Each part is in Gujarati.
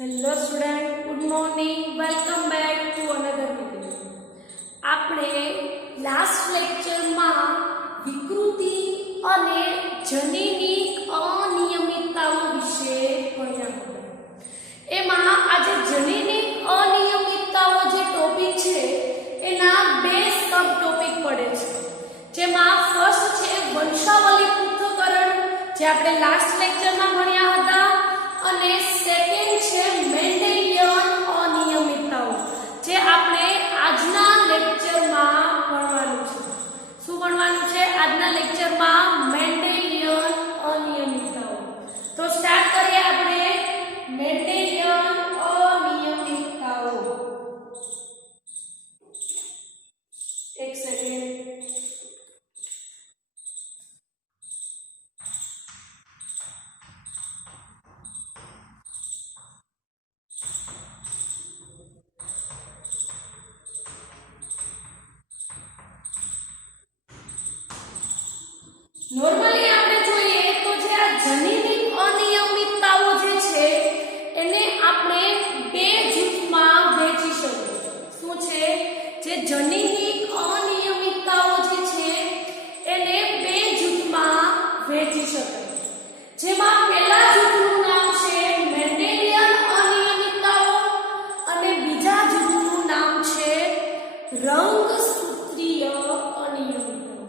Hello student, good morning. Welcome back to another video. આપણે લાસ્ટ લેક્ચરમાં વિકૃતિ અને જનીનિક અનિયમિતતાઓ વિશે ભણ્યા હતા. એમાં આજે જનીનિક અનિયમિતતાઓ જે ટોપિક છે એના બે સબ ટોપિક પડે છે. જેમાં ફર્સ્ટ છે વંશાવલી પૃથ્થકરણ, જે આપણે લાસ્ટ લેક્ચરમાં ભણ્યા હતા, અને સેકન્ડ છે મેન્ડેલિયન અનિયમિતતાઓ, જે આપણે આજના લેક્ચરમાં ભણવાનું છે. શું ભણવાનું છે આજના લેક્ચરમાં? મેન્ડેલિયન અનિયમિતતાઓ. તો સ્ટાર્ટ કરીએ આપણે મેન્ડેલિયન અનિયમિતતાઓ. એક સેકન્ડ. નોર્મલી આપણે જોઈએ તો જે આ જનીનિક અનિયમિતતાઓ જે છે એને આપણે બે જૂથમાં વહેંચી શકીએ. શું છે? જે જનીનિક અનિયમિતતાઓ જે છે એને બે જૂથમાં વહેંચી શકાય. જેમાં પહેલા જૂથનું નામ છે મેન્ડેલિયન અનિયમિતતાઓ અને બીજા જૂથનું નામ છે રંગસૂત્રીય અનિયમિતતાઓ.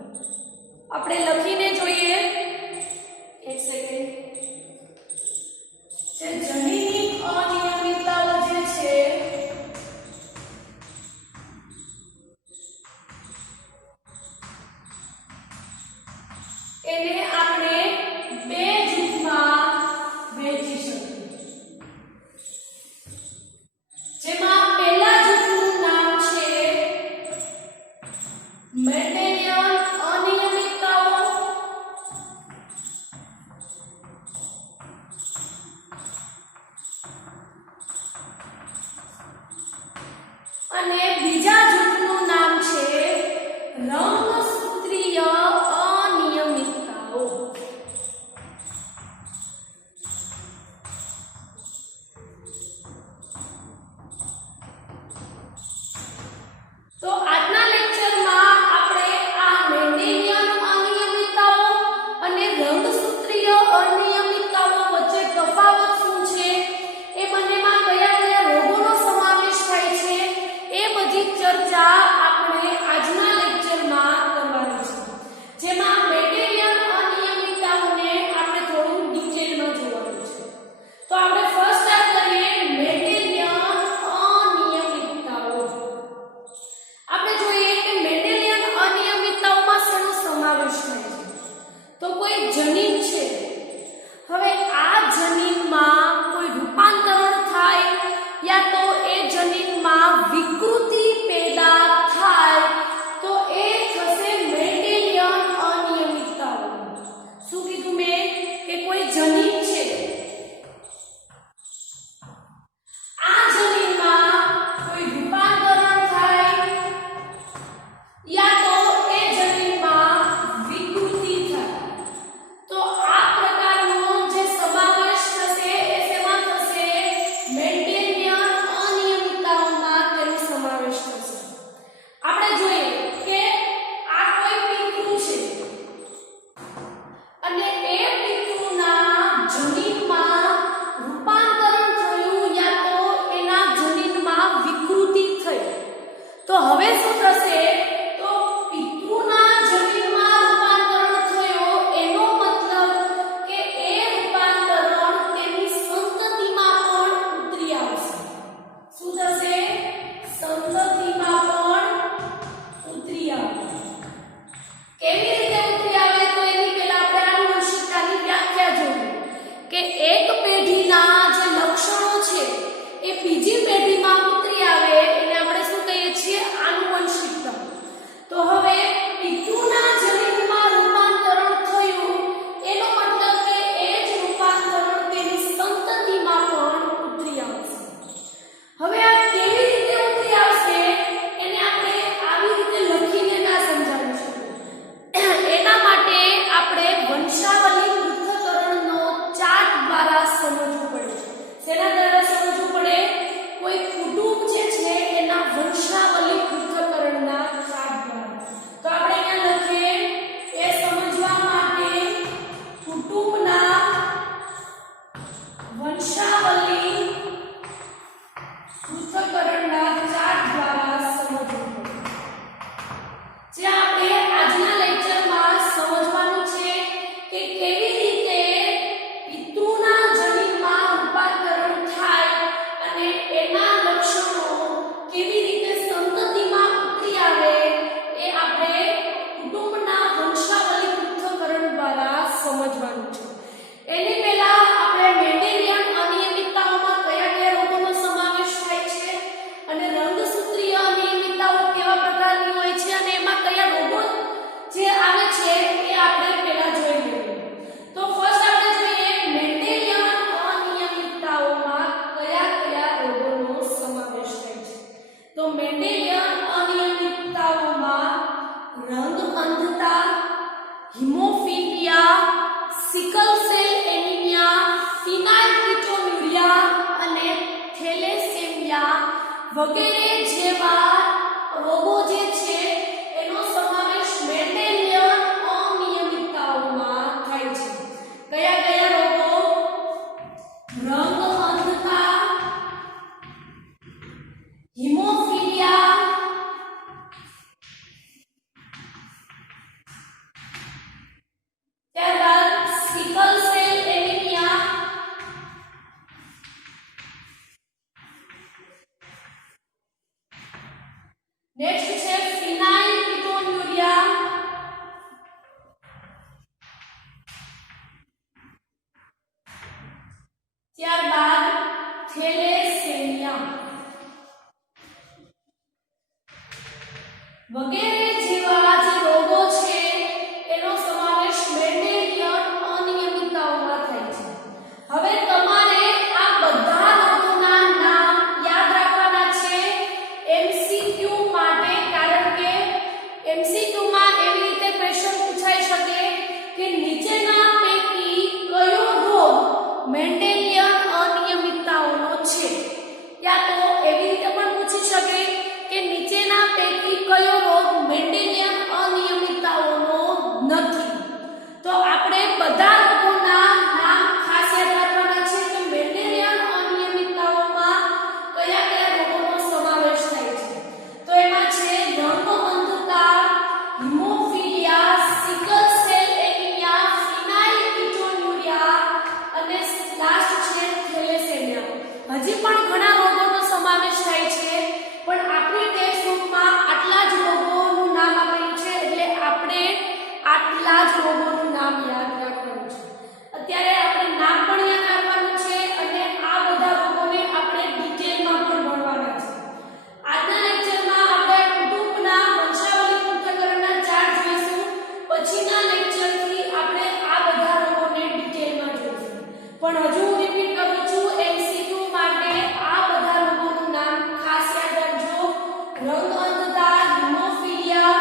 આપણે લખીને જોઈએ. એક સેકન્ડ. જે જનીનિક અનિયમિતતાઓ જે છે એને આપણે બે જૂથમાં વહેંચી શકીએ. જેમાં પહેલા જૂથનું નામ છે મેન્ડેલિયન અનિયમિતતાઓ અને બીજા જૂથનું નામ છે રંગસૂત્રીય અનિયમિતતાઓ. તો આજના લેક્ચરમાં આપણે આ મેન્ડેલિયન અનિયમિતતાઓ અને રંગસૂત્રીય અનિયમિતતાઓ વચ્ચે તફાવત શું છે, એ બંનેમાં કયા કયા રોગોનો સમાવેશ થાય છે, એ બધી ચર્ચા આપણે આજના લેક્ચરમાં કરવાની છે. જેમાં મેન્ડેલિયન અનિયમિતતાઓને આપણે થોડું ડિટેલમાં જોવાનું છે. તો આપણે ફર્સ્ટ સ્ટાર્ટ કરીએ મેન્ડેલિયન અનિયમિતતાઓ. આપણે જોઈએ કે મેન્ડેલિયન અનિયમિતતાઓમાં શેનો સમાવેશ થાય છે? તો કોઈ જનીન છે. હવે આ જનીનમાં કોઈ રૂપાંતરણ થાય યા તો એ જનીનમાં વિકૃતિ પેદા થાય તો એ થશે મેન્ડેલિયન અનિયમિતતાઓ. શું કીધું મેં? કે કોઈ જનીન છે, આ જનીનમાં કોઈ રૂપાંતરણ થાય યા તો એ જનીનમાં વિકૃતિ થાય તો આ પ્રકારનો જે સમાવેશ થશે એ શેમાં થશે? મેન્ડેલિયન અનિયમિતતાઓમાં તેનો સમાવેશ થશે. આપણે જોઈએ કે આ કોઈ પિતૃ છે અને એ પિતૃના ફિનાઇલકીટોન્યુરિયા અને થેલેસેમિયા વગેરે જેવા રોગો જે છે એનો સમાવેશ મેન્ડેલિયન અનિયમિતતાઓમાં થાય છે. કયા કયા રોગો? રંગ અંધતા, હિમોફિલિયા, ત્યારબાદ સિકલ સેલ એનિમિયા, નેક્સ્ટ છે ફિનાઇલકીટોન્યુરિયા, ત્યારબાદ થેલેસેમિયા વગેરે જેવા જે રોગો છે એનો સમાવેશ મેન્ડેલિયન અનિયમિતતાઓમાં થાય છે. હવે તમારે આ બધા રોગોના નામ યાદ રાખવાના છે MCQ માટે, કારણ કે MCQ માં એવી રીતે ક્વેશ્ચન પૂછાઈ શકે કે નીચેના પૈકી કયો રોગ મેન્ડેલિયન અનિયમિતતાઓનો છે, યા તો એવી રીતે પણ પૂછી શકે કે નીચેના પૈકી કયો રોગ મેન્ડેલિયન અનિયમિતતાઓનો નથી. તો આપણે બધા રોગોના નામ ખાસ યાદ રાખવાના છે કે મેન્ડેલિયન અનિયમિતતાઓમાં કયા કયા રોગોનો સમાવેશ થાય છે. તો એમાં છે રંગ અંધતા, હિમોફિલિયા, સિકલ સેલ એનિમિયા, ફિનાઇલકીટોન્યુરિયા અને લાસ્ટ છે થેલેસેમિયા. હજી પણ ઘણા રોગોનો સમાવેશ થાય છે, પણ આપણી ટેક્સ્ટ બુકમાં આટલા જ રોગોનું નામ આપેલું છે, એટલે આપણે આટલા જ રોગોનું નામ યાદ રાખવાનું છે. અત્યારે આપણે નામ પણ યાદ રાખવાનું છે અને આ બધા રોગોને આપણે ડિટેલમાં પણ ભણવાના છે. આજના લેક્ચરમાં આપણે કુટુંબના વંશાવલી પૃથ્થકરણના ચાર્ટ જોઈશું. પછીના લેક્ચરથી આપણે આ બધા રોગોને ડિટેલમાં જોઈશું. પણ હજુ હું રિપીટ કરું છું, MCQ માટે આ બધા રોગોનું નામ ખાસ યાદ રાખજો. રંગ અંધતા, હિમોફિલિયા,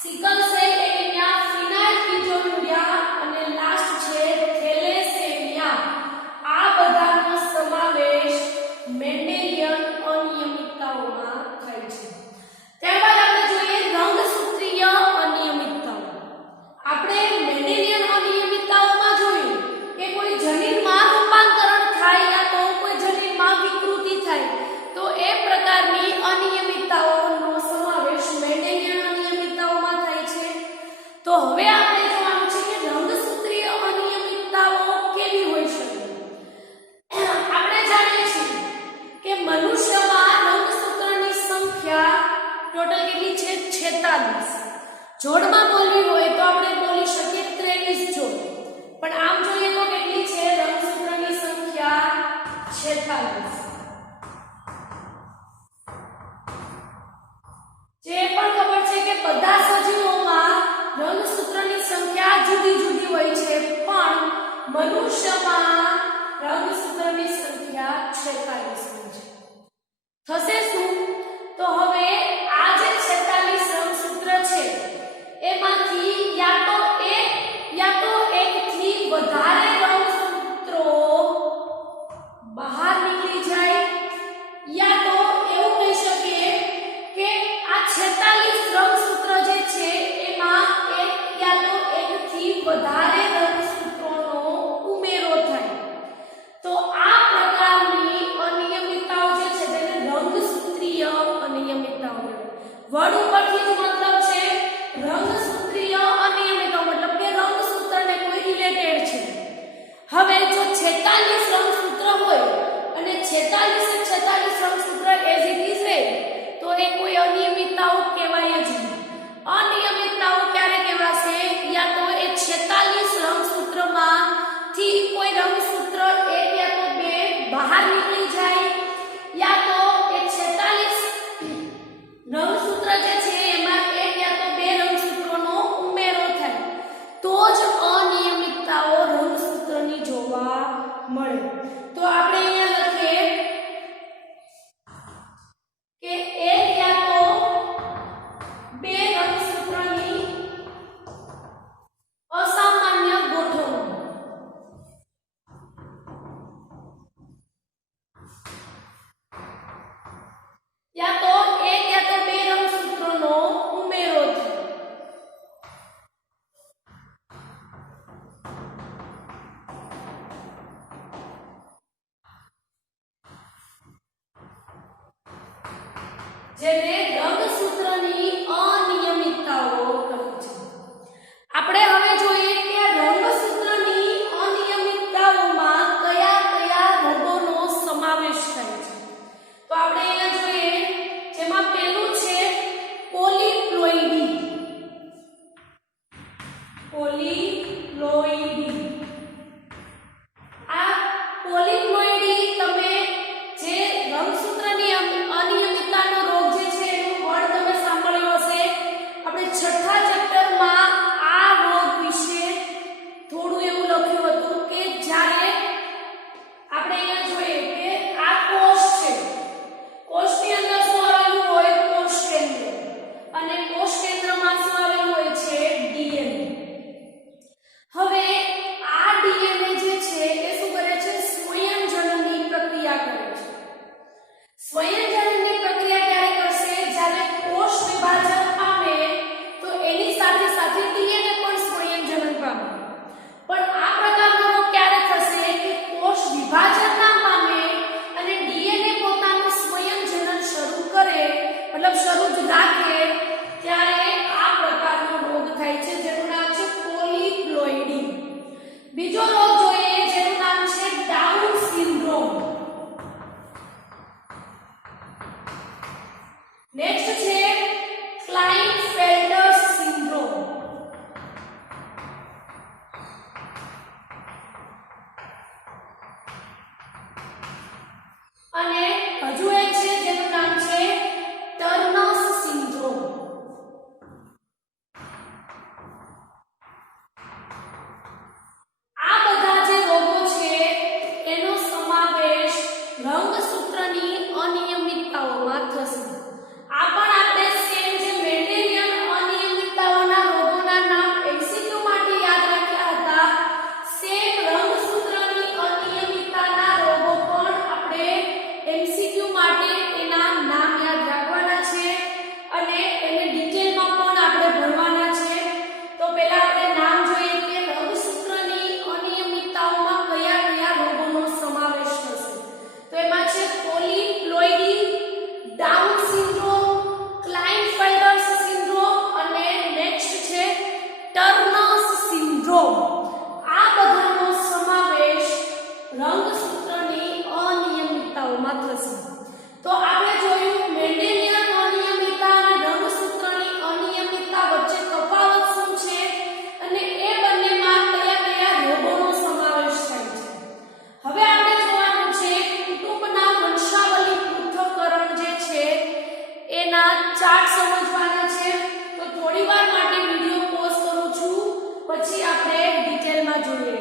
સિકલ સેલ એનિમિયા, ફિનાઇલકીટોન્યુરિયા અને લાસ્ટ છે થેલેસેમિયા. આ બધાનો સમાવેશ મેન્ડેલિયન અનિયમિતતાઓમાં થાય છે. ત્યારબાદ આપણે જોઈએ રંગસૂત્રીય અનિયમિતતાઓ. આપણે મેન્ડેલિયન અનિયમિતતાઓમાં જોયું કે કોઈ જનીનમાં રૂપાંતરણ થાય યા તો કોઈ જનીનમાં વિકૃતિ થાય, તો એ પ્રકારની અનિયમિતતાઓનો સમાવેશ મેન્ડેલિયન અનિયમિતતાઓમાં થાય છે. તો હવે આપણે જોવાનું છે કે રંગસૂત્રીય અનિયમિતતાઓ કેવી હોઈ શકે. આપણે જાણીએ છીએ કે મનુષ્યમાં રંગસૂત્રની સંખ્યા ટોટલ કેટલી છે? 46. જોડમાં બોલવી હોય તો આપણે બોલી શકીએ 23 જોડ, પણ આમ જોઈએ તો કેટલી છે રંગસૂત્રની સંખ્યા? 46. જે પણ ખબર છે કે બધા સજીવોમાં રંગસૂત્રની સંખ્યા જુદી જુદી હોય છે, પણ મનુષ્યમાં રંગસૂત્રની સંખ્યા 46 હોય છે. થશે શું? તો હવે આ જે 46 રંગસૂત્ર છે એમાંથી યા તો એકથી વધારે રંગસૂત્રો બહાર નીકળી જાય, યા તો એવું કહી શકીએ કે આ 46 રંગસૂત્ર જે છે એમાં એક યા તો એકથી વધારે રંગસૂત્રોનો ઉમેરો થાય. તો આ પ્રકારની અનિયમિતતાઓ જે છે તેને રંગસૂત્રીય અનિયમિતતાઓ. વર્ડ ઉપરથી જ મતલબ છે રંગસૂત્રીય અનિયમિતતાઓ, મતલબ કે રંગસૂત્રને કોઈ રિલેટેડ છે. હવે જો 46 રંગસૂત્ર હોય અને 46 રંગસૂત્ર એઝ ઇટ ઇઝ રહે તો એ કોઈ અનિયમિતતાઓ કહેવાય જ નહીં. અનિયમિતતાઓ ક્યારે કહેવાશે? યા તો એ 46 રંગસૂત્રમાંથી કોઈ રંગસૂત્ર એક યા તો બે બહાર નીકળી જાય, યા તો એ 46 રંગસૂત્ર જે છે એમાં એક યા તો બે રંગસૂત્રોનો ઉમેરો થાય, તો જ અનિયમિતતાઓ રંગસૂત્રની જોવા મળે. તો આપણે અહીંયા લખીએ કે એક યા તો બે રંગસૂત્રની અસામાન્ય ગોઠવણી. જેને રંગસૂત્રની અનિયમિતતાઓ કહે છે. આપણે હવે જોઈએ કે રંગસૂત્રની અનિયમિતતાઓમાં કયા કયા રોગોનો સમાવેશ થાય છે. તો આપણે અહીંયા જોઈએ, જેમાં પહેલું છે પોલીપ્લોઇડી. આ પોલીપ્લોઇડી તમે જે રંગસૂત્રની અનિયમિતતાનો રોગ જે છે એનું વર્ડ તમે સાંભળ્યો હશે. આપણે છઠ્ઠા ચેપ્ટરમાં આ રોગ વિશે થોડું એવું લખ્યું હતું કે જ્યારે આપણે અહીંયા જોઈએ કે આ કોષ છે, કોષની અંદર શું આવેલું હોય? કોષ કેન્દ્ર. અને કોષ કેન્દ્રમાં શું આવેલું હોય છે? ડીએનએ. હવે આ ડીએનએ જે છે એ શું કરે છે? સ્વયંજનનની પ્રક્રિયા કરે છે. સ્વયંજનનની પ્રક્રિયા ક્યારે કરશે? જ્યારે કોષ વિભાજન પામે તો એની સાથે સાથે ડીએનએ પણ સ્વયંજનન પામે. પણ આ પ્રકારનો રોગ ક્યારે થશે કે કોષ વિભાજન ના પામે અને ડીએનએ પોતાનું સ્વયંજનન શરૂ કરે, મતલબ શરૂ જ રાખે, ત્યારે આ પ્રકારનો રોગ થાય છે જેનું નામ છે પોલીપ્લોઇડી. બીજો રોગ જોઈએ જેનું નામ છે ડાઉન સિન્ડ્રોમ. નેક્સ્ટ છે ક્લાઇનફેલ્ટર સિન્ડ્રોમ. અને હજુ એક છે જેનું નામ છે ટર્નર સિન્ડ્રોમ. આ બધા જે રોગો છે એનો સમાવેશ રંગસૂત્રની અનિયમિતતાઓમાં થશે. આ પણ આપણે સેમ જે મેન્ડેલિયન અનિયમિતતાઓના રોગોના નામ એમસીક્યુ માટે યાદ રાખ્યા હતા, સેમ રંગસૂત્રની અનિયમિતતાના રોગો પણ આપણે એમસીક્યુ માટે એના નામ યાદ રાખવાના છે અને એને ડિટેલમાં પણ આપણે ભણવાના છે. તો પહેલા આપણે નામ જોઈએ કે રંગસૂત્રની અનિયમિતતાઓમાં કયા કયા રોગોનો સમાવેશ થશે. તો એમાં છે પોલીપ્લોઇડી, ડાઉન સિન્ડ્રોમ, ક્લાઇનફેલ્ટર સિન્ડ્રોમ અને નેક્સ્ટ છે ટર્નર સિન્ડ્રોમ. આ બધાનો સમાવેશ રંગસૂત્રની અનિયમિતતાઓમાં થશે. તો આપણે જોયું મેન્ડેલિયન અનિયમિતતા અને રંગસૂત્રની અનિયમિતતા વચ્ચે તફાવત શું છે અને એ બંનેમાં કયા કયા રોગોનો સમાવેશ થાય છે. હવે આપણે જોવાનું છે કુટુંબના વંશાવલી પૃથ્થકરણ જે છે એના ચાર્ટ સમજવાના છે. તો થોડી વાર માટે વિડિયો પોઝ કરું છું, પછી આપણે ડિટેલમાં જોઈએ.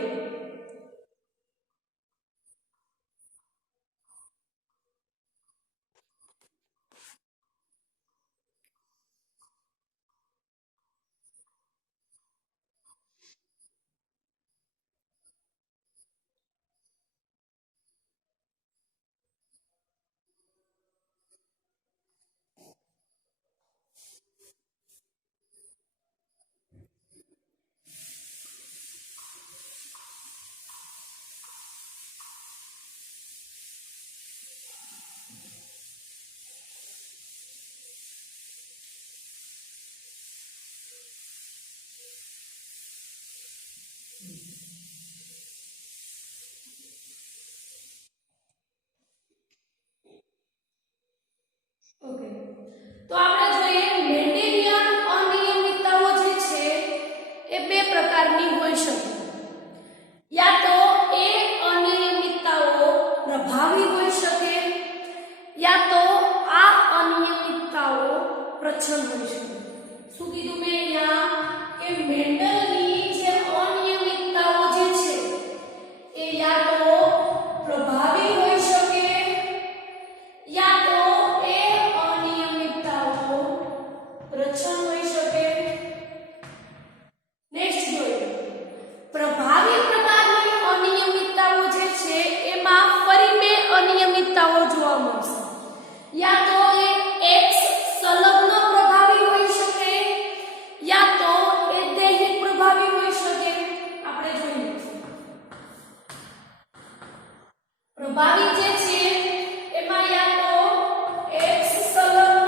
ઓકે, તો આપણે જોઈએ મેન્ડેલિયન અનિયમિતતાઓ જે છે એ બે પ્રકારની હોઈ શકે. યા તો એ અનિયમિતતાઓ પ્રભાવી હોઈ શકે, યા તો આ અનિયમિતતાઓ પ્રચ્છન્ન હોઈ શકે. શું કીધું મેં અહીંયા કે મેન્ડલની જે અનિયમિતતાઓ જે છે એ યા તો પ્રભાવી હોઈ શકે, યા તો એ અનિયમિતતાઓ પ્રચ્છન્ન હોઈ શકે. નેક્સ્ટ જોઈએ પ્રભાવી પ્રકારની અનિયમિતતાઓ જે છે એમાં ફરી બે અનિયમિતતાઓ જોવા મળશે. યા તો એ એક્સ સંલગ્ન પ્રભાવી હોઈ શકે, યા તો એ દૈહિક પ્રભાવી હોઈ શકે. આપણે જોઈએ પ્રભાવી જે છે એમાં યા તો એક્સ સંલગ્ન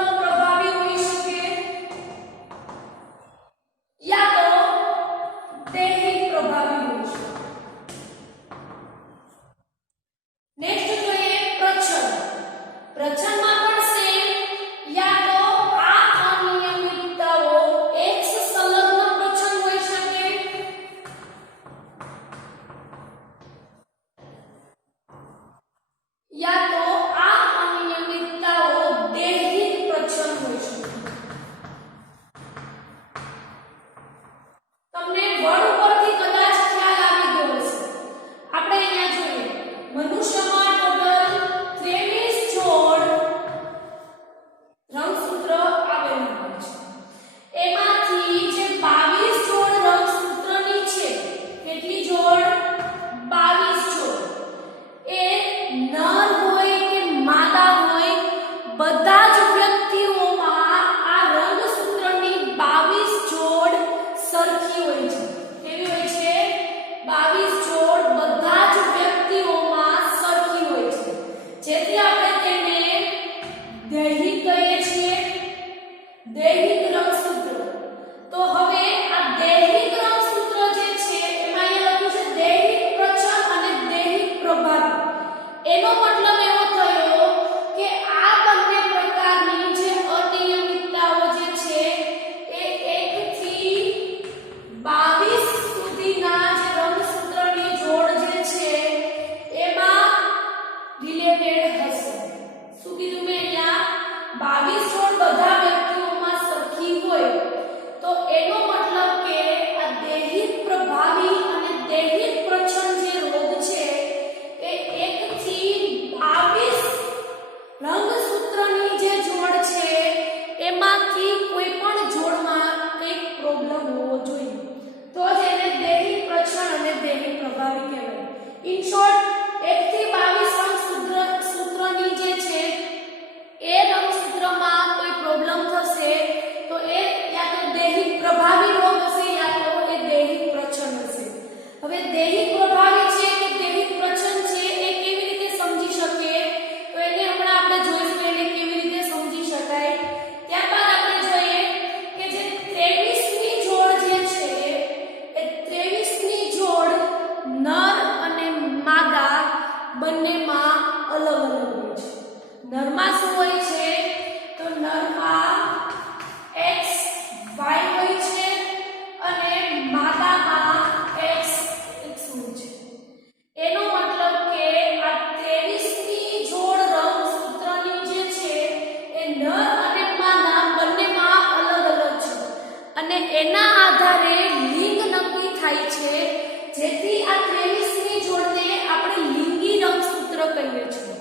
બંનેમાં અલગ અલગ હોય છે. નરમાં શું હોય છે? તો નરમાં x y હોય છે અને માદામાં x હોય છે. એનો મતલબ કે આ 23મી જોડ રંગસૂત્રની જે છે એ નર અને માદા બંનેમાં અલગ અલગ છે અને એના આધારે લિંગ નક્કી થાય છે, જેથી આ 23મી જોડને આપણે લિંગી રંગસૂત્ર કહીએ છીએ.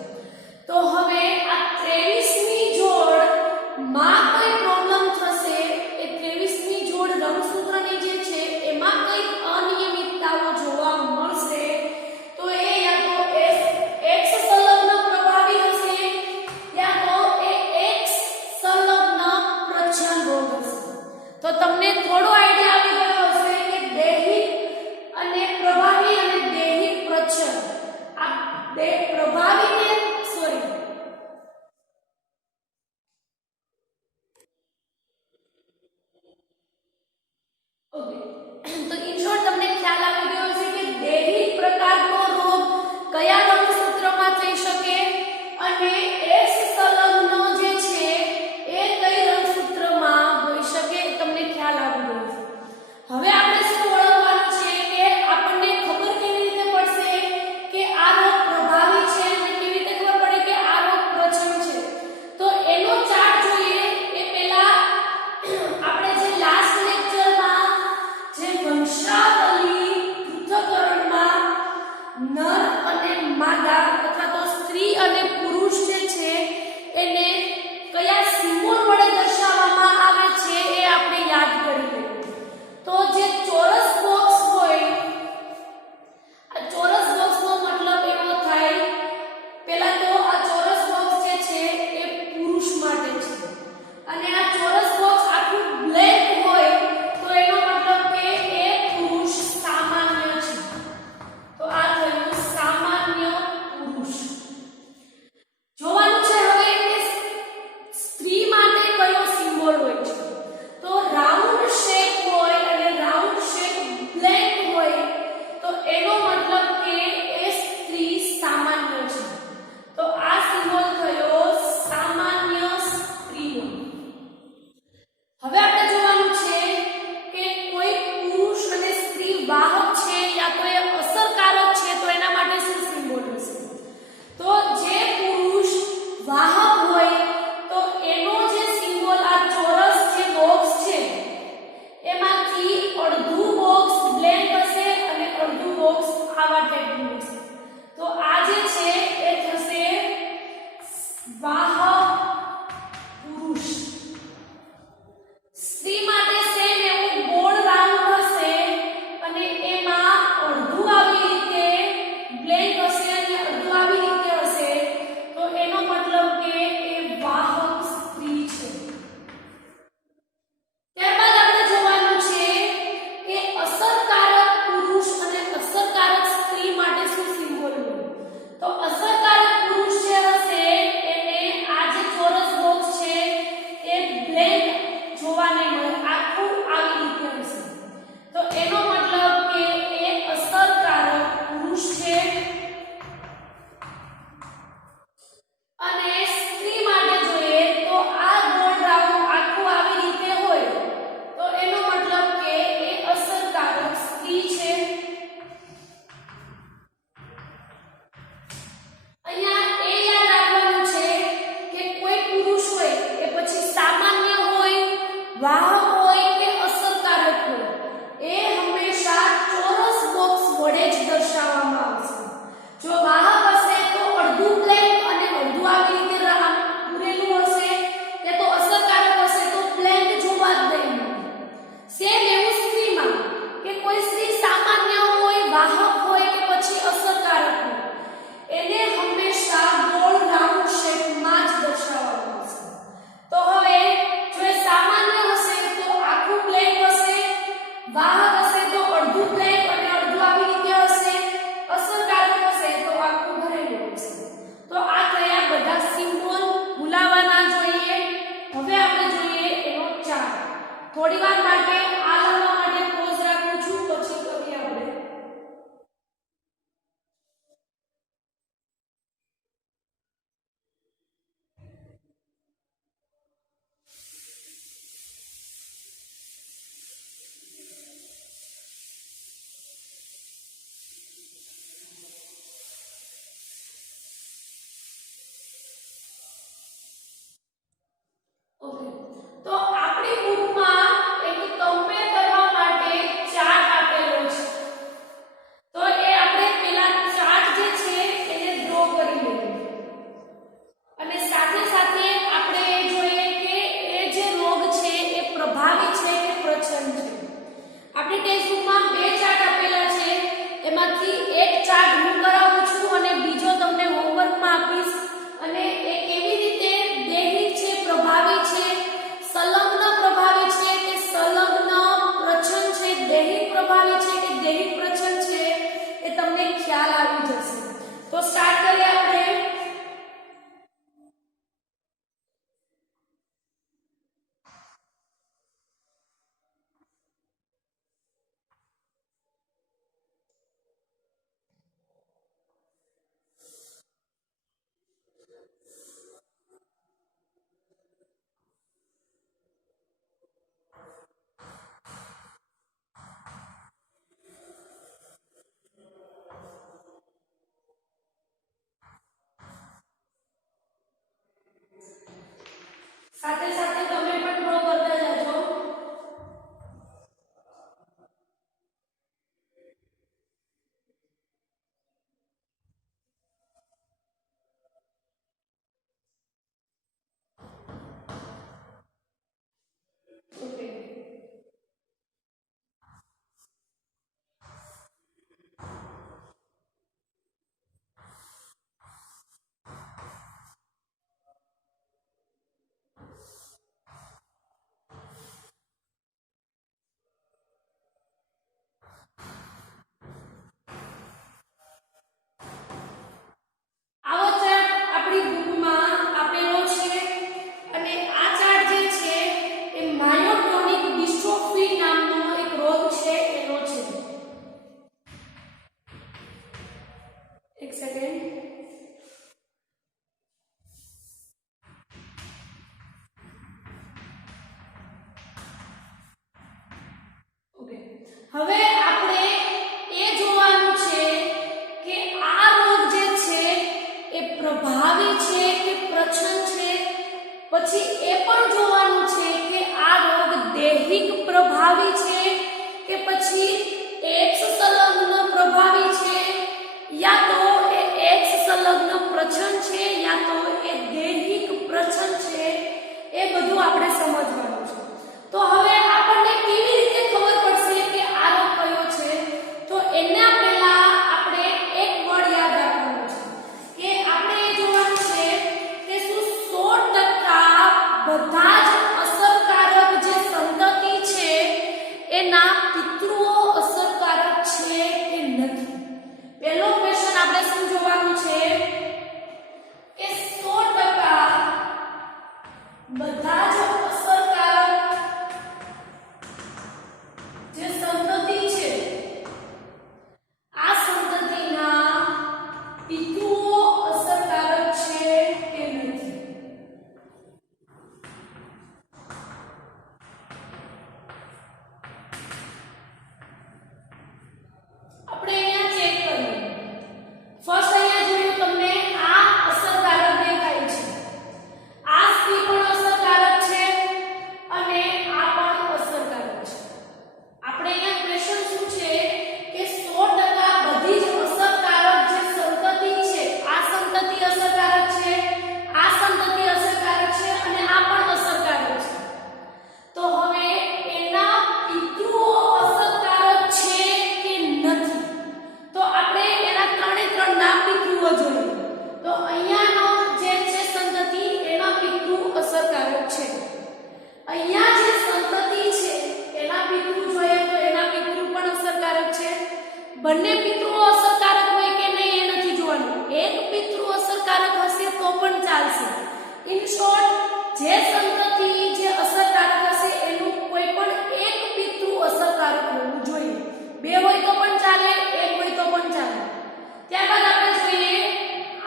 તો હવે આ 23મી જોડમાં કોઈ પ્રોબ્લેમ થશે, એ 23મી જોડ રંગસૂત્રની જે છે એમાં કંઈક અનિયમિતતાઓ જોવા મળશે, તો એ યા તો x સંલગ્ન પ્રભાવી હશે યા તો એ x સંલગ્ન પ્રચ્છન્ન રોગ હશે. તો તમને થોડો આઈડિયા આવી ગયો હશે કે દૈહિક અને પ્રભાવી અને દૈહિક પ્રચ્છન્ન, આ બે પ્રભાવી ને સોરી ઓકે, તો ઇન શોર્ટ તમને ખ્યાલ આવી ગયો હશે કે દૈહિક પ્રકારનો રોગ કયા રંગસૂત્રમાં થઈ શકે અને x સંલગ્ન જે છે એ કઈ રંગસૂત્રમાં હોઈ શકે, તમને ખ્યાલ આવી ગયો હશે. હવે આપણે શું ઓળખવાનું છે કે આપણને ખબર કેવી રીતે પડશે કે આ રોગ પ્રભાવી છે અને કેવી રીતે ખબર પડે કે આ રોગ પ્રચ્છન્ન છે? તો એનો ચાર્ટ જોઈએ એ પહેલા આપણે જે લાસ્ટ લેક્ચરમાં જે વંશાવલી પૃથ્થકરણમાં નર અને માદા અથવા તો સ્ત્રી અને પુરુષ જે છે એને કયા સિમ્બોલ વડે દર્શાવવામાં આવે છે એ આપણે યાદ કરી લઈએ. તો જે ચોરસ બોક્સ હોય, આ ચોરસ બોક્સનો મતલબ એવો થાય, પહેલા તો આ ચોરસ બોક્સ જે છે એ પુરુષ માટે છે અને આ ચોરસ બોક્સ આખું બ્લેક હોય તો એનો મતલબ કે એ પુરુષ સામાન્ય છે. તો આ થયું સામાન્ય પુરુષ. ખ્યાલ આવી જશે. તો સ્ટાર્ટ કરીએ આપણે. સાથે સાથે તમે પણ ડ્રો કરતા જાજો. ઓકે, આવો ચાર્ટ આપણી બુકમાં આપેલો છે અને આ ચાર્ટ જે છે એ માયોટોનિક ડિસ્ટ્રોફી નામનો એક રોગ છે એનો છે. એક સેકન્ડ. ઓકે, હવે આપણે એ જોવાનું છે કે આ રોગ જે છે એ પ્રભાવી છે કે પ્રચંડ છે. પછી એ પણ જોવાનું છે કે આ રોગ દૈહિક પ્રભાવી છે કે પછી એક્સ સંલગ્ન પ્રભાવી છે, યા તો એ એક્સ સંલગ્ન પ્રચંડ છે, યા તો એ દૈહિક પ્રચંડ છે. એ બધું આપણે સમજવાનું છે. તો હવે આપણને કેવી રીતે ખબર પડશે કે આ રોગ કયો છે? તો એના પહેલા આપણે એક વર્ડ યાદ રાખવાનું છે કે આપણે એ જોવાનું છે કે શું 100% બધા જ અસરકારક જે સંતતિ છે એના પિતૃઓ અસરકારક છે કે નથી. પહેલો ક્વેશ્ચન આપણે શું જોવાનું છે કે 100% બધા જ અસરકારક જે સંતતિ છે આ સંતતિના પિતૃઓ અસરકારક છે કે નથી. આપણે અહીંયા ચેક કરીએ. ફર્સ્ટ અહીંયા જોયું તમને આ અસરકારક દેખાય છે. આ સ્ત્રી પણ અસરકારક છે અને આ પણ અસરકારક છે. આપણે અહીંયા ક્વેશ્ચન શું છે કે 100% બધી જ અસરકારક જે સંતતિ છે આ સંતતિ અસરકારક છે, આ સંતતિ અસરકારક છે અને આ પણ અસરકારક છે. તો હવે એના પિતૃઓ અસરકારક છે કે નથી? તો આપણે એના ત્રણે ત્રણના પિતૃઓ જોઈએ. તો અહીંયાનો જે છે સંતતિ એના પિતૃ અસરકારક છે. અહીંયા જે સંતતિ છે એના પિતૃ જોઈએ તો એના પિતૃ પણ અસરકારક છે. બંને પિતૃઓ અસરકારક હોય કે નહીં એ નથી જોવાનું. એક પિતૃ અસરકારક હશે તો પણ ચાલશે. ઇન શોર્ટ, જે સંતતિ જે અસરકારક હશે એનું કોઈ પણ એક પિતૃ અસરકારક હોવું જોઈએ. બે હોય તો પણ ચાલે, એક હોય તો પણ ચાલે. ત્યારબાદ આપણે જોઈએ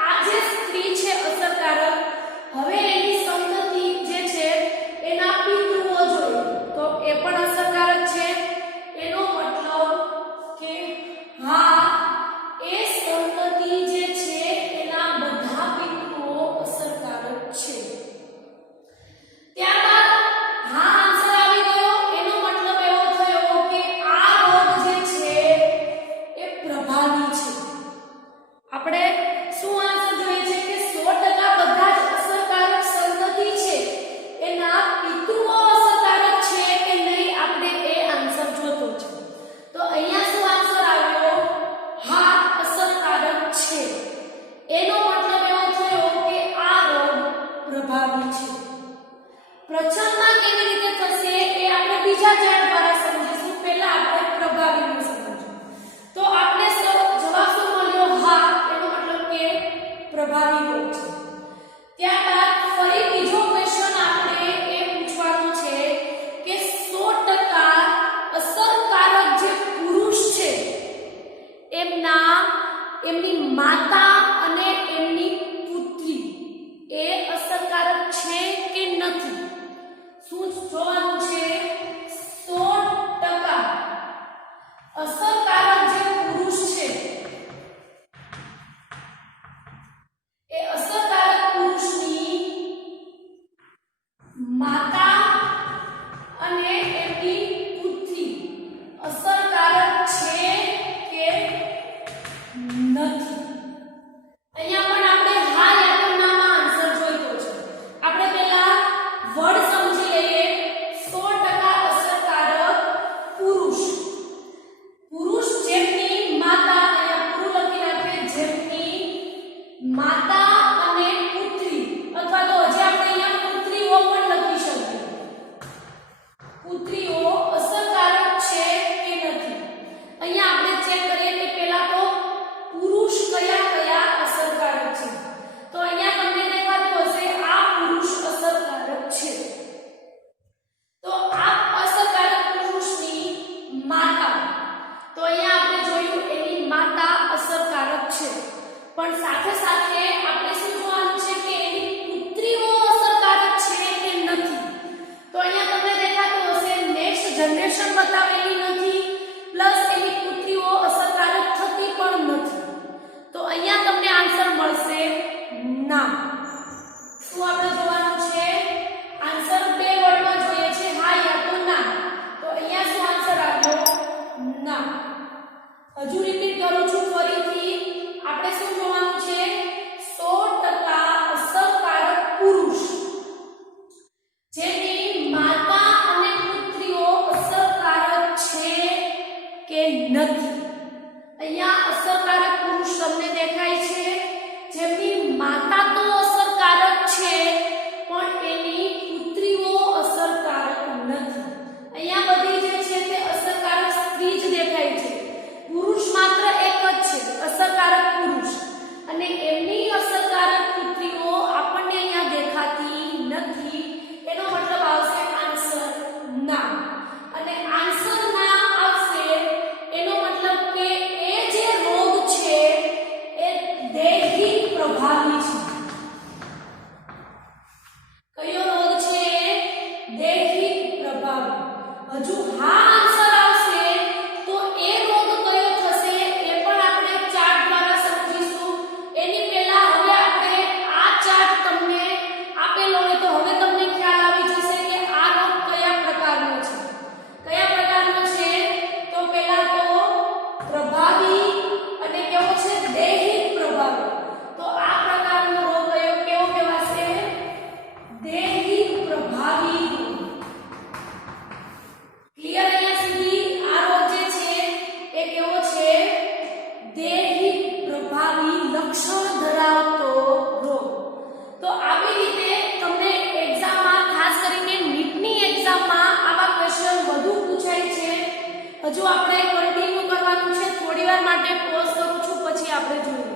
આ જે સ્ત્રી છે અસરકારક, હવે એની સંતતિ જે છે એના પિતૃઓ જોઈએ તો એ પણ અસરકારક છે. એનો મતલબ કે હા, એ સંતતિ જે છે એના બધા પિતૃઓ અસરકારક છે. ત્યારબાદ હા આન્સર આવી ગયો. એનો મતલબ એવો થયો કે આ રોગ જે છે એ પ્રભાવી છે. આપણે શું આન્સર જોઈએ છે કે 100% બધા જ અસરકારક સંતતિ છે એના પિતૃઓ અસરકારક છે કે નહીં, આપણે એ આન્સર જોતો છે. તો અહીંયા શું આન્સર આવ્યો? હા, અસરકારક છે. એનો મતલબ એવો થયો કે આ રોગ પ્રભાવી છે. પ્રચંડમાં કેવી રીતે થશે એ આપણે બીજા ચાર્ટ દ્વારા સમજીશું. પહેલા આપણે પ્રભાવીનું સમજીશું. તો આપણે જવાબ શું મળ્યો માતા અને એમની પુત્રી એ અસરકારક છે કે નથી? શું જોવાનું છે? 100% અસરકારક જે પુરુષ છે એ અસરકારક પુરુષની માતા અને એમની પુત્રી અસરકારક છે કે નથી? અહીંયા પણ આપણે હા યા તો નામાં આન્સર જોઈતો છે. આપણે પહેલા વર્ડ સમજી લઈએ. 100% અસરકારક પુરુષ. પુરુષ જેમની માતા, અહીંયા પૂરું લખી નાખીએ, જેમની માતા અને પુત્રી, અથવા તો હજી આપણે અહીંયા પુત્રીઓ પણ લખી શકીએ. પુત્રીઓ અસરકારક છે કે નથી? અહીંયા આપણે ચેક કરીએ કે પહેલા તો પુરુષ કયા કયા અસરકારક છે. તો અહીંયા તમને દેખાતું હશે આ પુરુષ અસરકારક છે. તો આ અસરકારક પુરુષની માતા, તો અહીંયા આપણે જોયું એની માતા અસરકારક છે, પણ સાથે સાથે આપણે શું જોવાનું છે કે એની પુત્રીઓ અસરકારક છે કે નથી? તો અહીંયા તમને દેખાતું હશે નેક્સ્ટ જનરેશન બતાવેલી નથી, પ્લસ એની પુત્રીઓ અસરકારક થતી પણ નથી. તો અહીંયા તમને આન્સર મળશે ના. શું આપણે જોવાનું છે? આન્સર બે વર્ડમાં જોઈએ છે, હા યા તો ના. તો અહીંયા શું આન્સર આવ્યો? ના. હજુ રિપીટ કરું છું ફરીથી. આપણે શું જોવાનું છે? 100% અસરકારક પુરુષ જેની માતા અને પુત્રીઓ અસરકારક છે કે નથી? અહીંયા અસરકારક પુરુષ તમને દેખાય છે, જેમની માતા તો અસરકારક છે પણ એની પુત્રીઓ અસરકારક નથી. અહીંયા બધી જે છે તે અસરકારક સ્ત્રી જ દેખાય છે. પુરુષ માત્ર એક જ છે, અસરકારક પુરુષ, અને એમની અસરકારક પુત્રીઓ આપણને અહીંયા દેખાતી નથી. એનો મતલબ આવશે આન્સર ના. અને આન્સર ના આવશે એનો મતલબ કે એ જે રોગ છે એ દૈહિક પ્રભાવી છે. કયો રોગ છે? દૈહિક પ્રભાવી. હજુ હા આન્સર આવશે તો એ રોગ કયો થશે એ પણ આપણે ચાર્ટ દ્વારા સમજીશું. એની પહેલા હવે આપણે આ ચાર્ટ તમને આપેલો હોય તો હવે તમને ખ્યાલ આવી જશે કે આ રોગ કયા પ્રકારનો છે. કયા પ્રકારનો છે? તો પહેલા તો પ્રભાવી અને કેવો છે? દૈહિક પ્રભાવી. તો આ પ્રકારનો રોગ કેવો કહેવાશે? દૈહિક પ્રભાવી. ક્લિયર અહીંયા સુધી? આ રોગ જે છે એ કેવો છે? દૈહિક પ્રભાવી લક્ષણ ધરાવતો રોગ. તો આવી રીતે તમને એક્ઝામમાં, ખાસ કરીને નીટની એક્ઝામમાં આવા ક્વેશ્ચન વધુ પૂછાય છે. હજુ આપણે કન્ટિન્યુ કરવાનું છે. થોડીવાર માટે પોઝ કરું છું, પછી આપણે જોઈએ.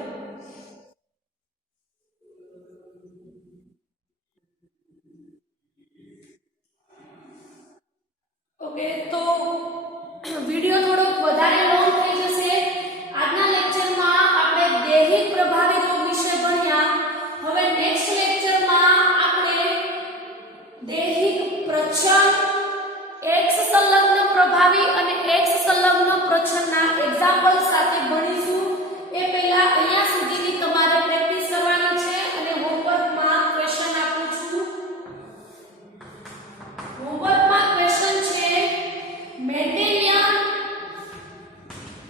ઓકે, તો વિડિયો થોડો વધારે લોંગ થઈ જશે. આજના લેક્ચરમાં આપણે દૈહિક પ્રભાવી રોગ વિશે ભણ્યા. હવે નેક્સ્ટ લેક્ચરમાં આપણે દૈહિક પ્રચ્છન્ન, એક્સ સંલગ્ન પ્રભાવી અને એક્સ સંલગ્ન પ્રચ્છન્નના એક્ઝામ્પલ સાથે ભણીશું. એ પહેલા અહીંયા